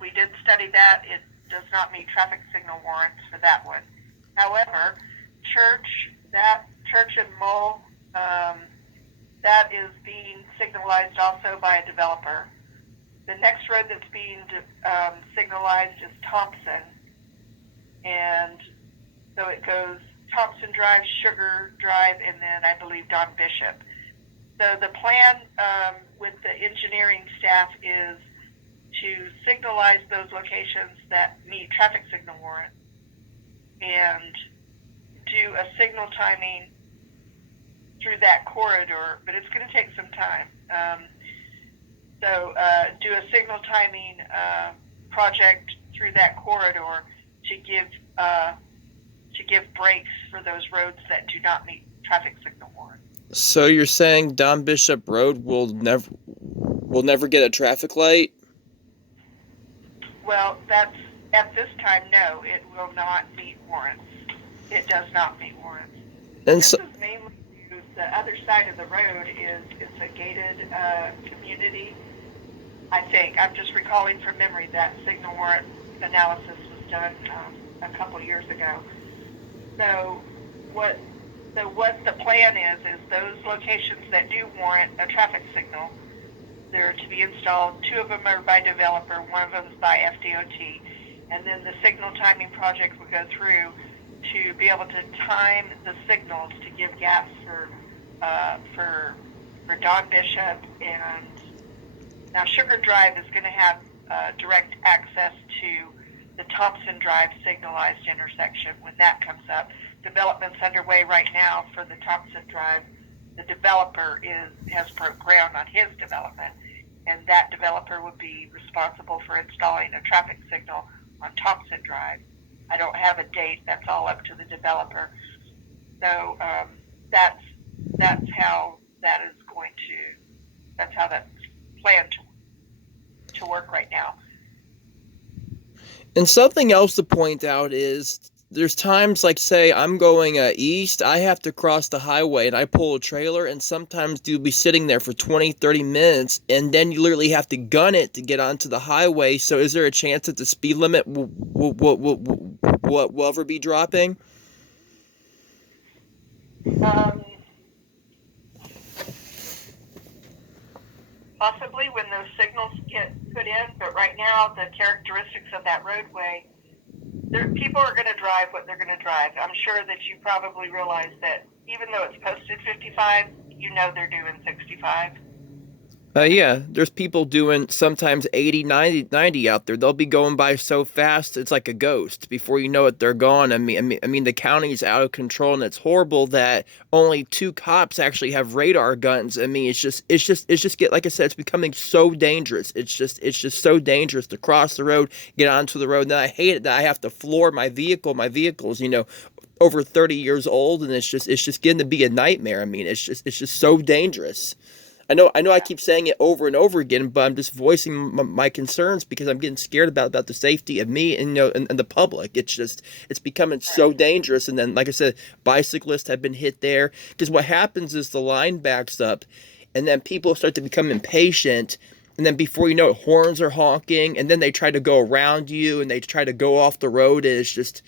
We did study that. It does not meet traffic signal warrants for that one. However, that church in Mull, that is being signalized also by a developer. The next road that's being signalized is Thompson, and so it goes Thompson Drive, Sugar Drive, and then I believe Don Bishop. So the plan with the engineering staff is to signalize those locations that meet traffic signal warrants and do a signal timing through that corridor, but it's going to take some time. So do a signal timing project through that corridor to give breaks for those roads that do not meet traffic signal warrants. So you're saying Don Bishop Road will never get a traffic light? Well, that's at this time, no, it will not meet warrants. It does not meet warrants. And This so, is mainly the other side of the road is it's a gated community. I think I'm just recalling from memory that signal warrant analysis was done a couple years ago. So what the plan is those locations that do warrant a traffic signal, they're to be installed. 2 of them are by developer, 1 of them is by FDOT, and then the signal timing project will go through to be able to time the signals to give gaps for Don Bishop. And now Sugar Drive is going to have direct access to the Thompson Drive signalized intersection when that comes up. Development's underway right now for the Thompson Drive. The developer has broke ground on his development, and that developer would be responsible for installing a traffic signal on Thompson Drive. I don't have a date. That's all up to the developer. So that's how that is going to. That's how that's planned to work right now. and something else to point out is there's times like say I'm going east, I have to cross the highway and I pull a trailer and sometimes you'll be sitting there for 20, 30 minutes and then you literally have to gun it to get onto the highway. So is there a chance that the speed limit will ever be dropping? Um, Possibly when those signals get put in, but right now the characteristics of that roadway, people are going to drive what they're going to drive. I'm sure that you probably realize that even though it's posted 55, they're doing 65. Yeah, there's people doing sometimes 80, 90 out there. They'll be going by so fast, it's like a ghost. Before you know it, they're gone. I mean, the county's out of control, and it's horrible that only 2 cops actually have radar guns. I mean, like I said, it's becoming so dangerous. It's just so dangerous to cross the road, get onto the road. And then I hate it that I have to floor my vehicle. My vehicle's, over 30 years old, and it's just getting to be a nightmare. I mean, it's just so dangerous. I know. I Yeah, keep saying it over and over again, but I'm just voicing my concerns because I'm getting scared about the safety of me and and the public. It's becoming so right. dangerous. And then, like I said, bicyclists have been hit there because what happens is the line backs up, and then people start to become impatient. And then before you know it, horns are honking, and then they try to go around you and they try to go off the road. And it's just,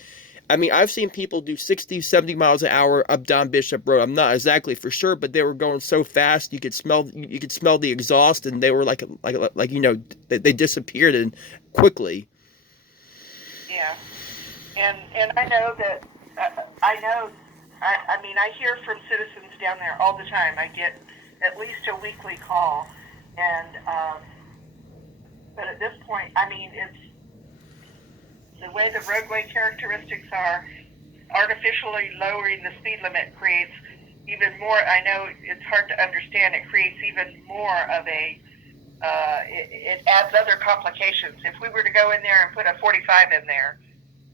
I mean, I've seen people do 60, 70 miles an hour up down Bishop Road. I'm not exactly for sure, but they were going so fast you could smell the exhaust, and they were they disappeared and quickly. Yeah, and I know that I know. I mean, I hear from citizens down there all the time. I get at least a weekly call, and but at this point, I mean, it's the way the roadway characteristics are. Artificially lowering the speed limit creates even more. I know it's hard to understand. It creates even more of a. It adds other complications. If we were to go in there and put a 45 in there,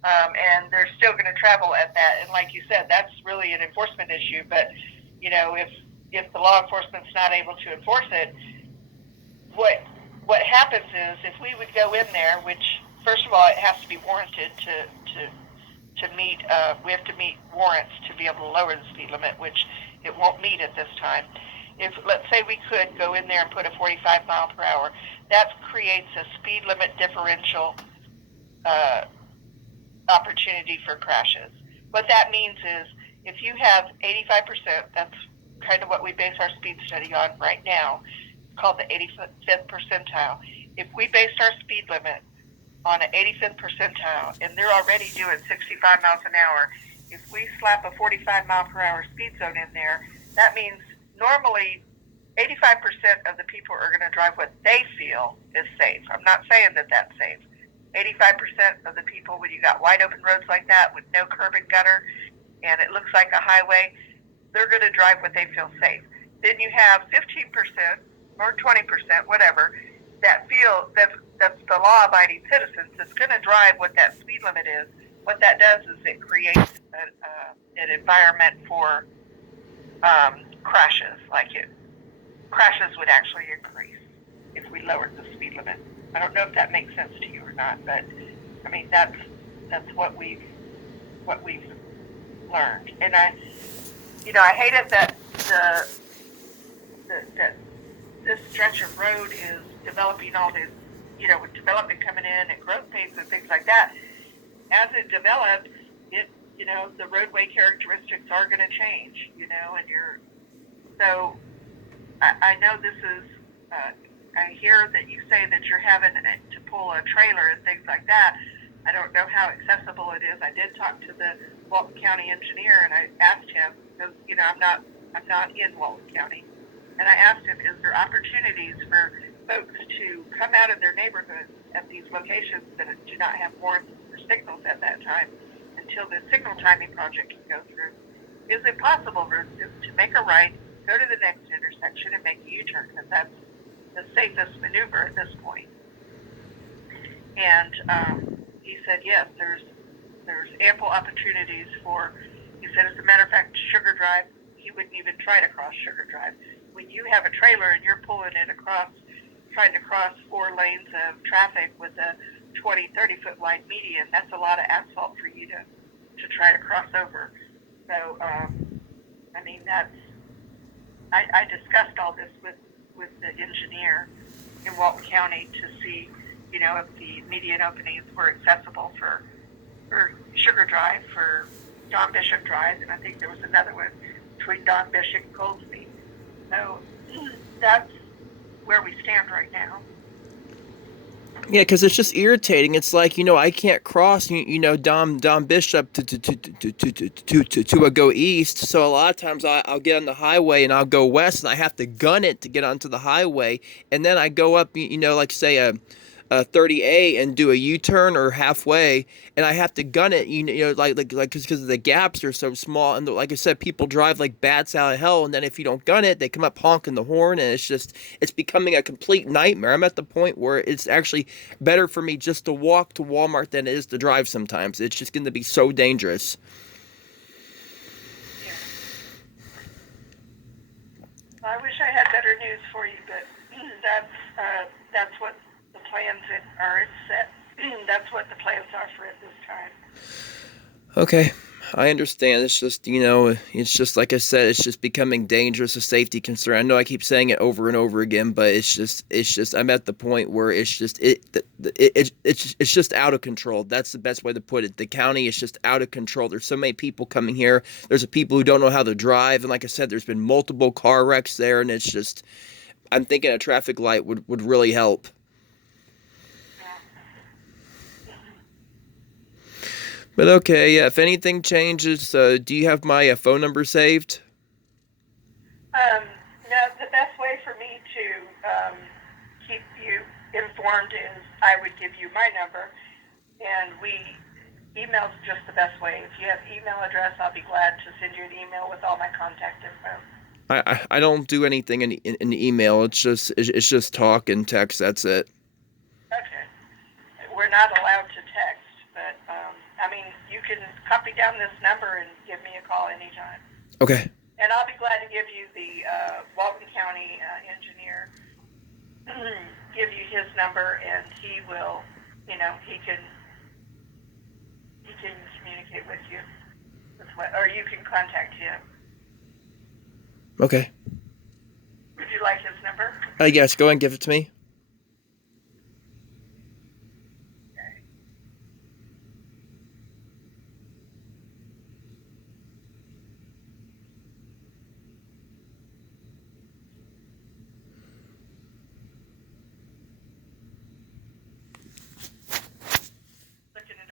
and they're still going to travel at that, and like you said, that's really an enforcement issue. But if the law enforcement's not able to enforce it, what what happens is if we would go in there, which first of all it has to be warranted to meet. We have to meet warrants to be able to lower the speed limit, which it won't meet at this time. if, let's say we could go in there and put a 45 mile per hour, that creates a speed limit differential opportunity for crashes. What that means is if you have 85%, that's kind of what we base our speed study on right now, called the 85th percentile. If we based our speed limit on an 85th percentile and they're already doing 65 miles an hour, if we slap a 45 mile per hour speed zone in there, that means normally 85% of the people are going to drive what they feel is safe. I'm not saying that that's safe. 85% of the people, when you got wide open roads like that with no curb and gutter and it looks like a highway, they're going to drive what they feel safe. Then you have 15% or 20%, whatever, that feel that's the law-abiding citizens that's going to drive what that speed limit is. What that does is it creates an environment for crashes. Crashes would actually increase if we lowered the speed limit. I don't know if that makes sense to you or not, but I mean that's what we've learned. And I hate it that that this stretch of road is developing all this, with development coming in and growth pains and things like that. As it develops, the roadway characteristics are going to change, so I know this is, I hear that you say that you're having to pull a trailer and things like that. I don't know how accessible it is. I did talk to the Walton County engineer and I asked him, because, I'm not in Walton County, and I asked him, is there opportunities for folks to come out of their neighborhoods at these locations that do not have warrants or signals at that time until the signal timing project can go through? Is it possible to make a right, go to the next intersection and make a U-turn, because that's the safest maneuver at this point? And he said, yes, there's ample opportunities for, he said, as a matter of fact, Sugar Drive, he wouldn't even try to cross Sugar Drive. When you have a trailer and you're pulling it across, trying to cross 4 lanes of traffic with a 20, 30-foot wide median, that's a lot of asphalt for you to try to cross over. So, I mean, I discussed all this with the engineer in Walton County to see, if the median openings were accessible for Sugar Drive, for Don Bishop Drive, and I think there was another one between Don Bishop and Goldsby. So that's where we stand right now. Yeah, because it's just irritating. It's like, I can't cross, Dom Bishop to go east. So a lot of times I'll get on the highway and I'll go west, and I have to gun it to get onto the highway. And then I go up, like say a 30A and do a U-turn or halfway, and I have to gun it, like because the gaps are so small, and like I said, people drive like bats out of hell, and then if you don't gun it, they come up honking the horn, and it's becoming a complete nightmare. I'm at the point where it's actually better for me just to walk to Walmart than it is to drive sometimes. It's just going to be so dangerous. Yeah. I wish I had better news for you, but that's what the plans are set. That's what the plans are for it this time. Okay, I understand. It's just, it's just like I said, it's just becoming dangerous, a safety concern. I know I keep saying it over and over again, but it's just, I'm at the point where it's just out of control. That's the best way to put it. The county is just out of control. There's so many people coming here. There's people who don't know how to drive, and like I said, there's been multiple car wrecks there, and it's just, I'm thinking a traffic light would really help. But okay, yeah, if anything changes, do you have my phone number saved? No, the best way for me to keep you informed is I would give you my number, and email's just the best way. If you have email address, I'll be glad to send you an email with all my contact info. I don't do anything in email. It's just talk and text. That's it. Okay. We're not allowed to text, but you can copy down this number and give me a call anytime. Okay. And I'll be glad to give you the Walton County engineer, give you his number, and he will, he can communicate with you, or you can contact him. Okay. you like his number? Yes, go and give it to me.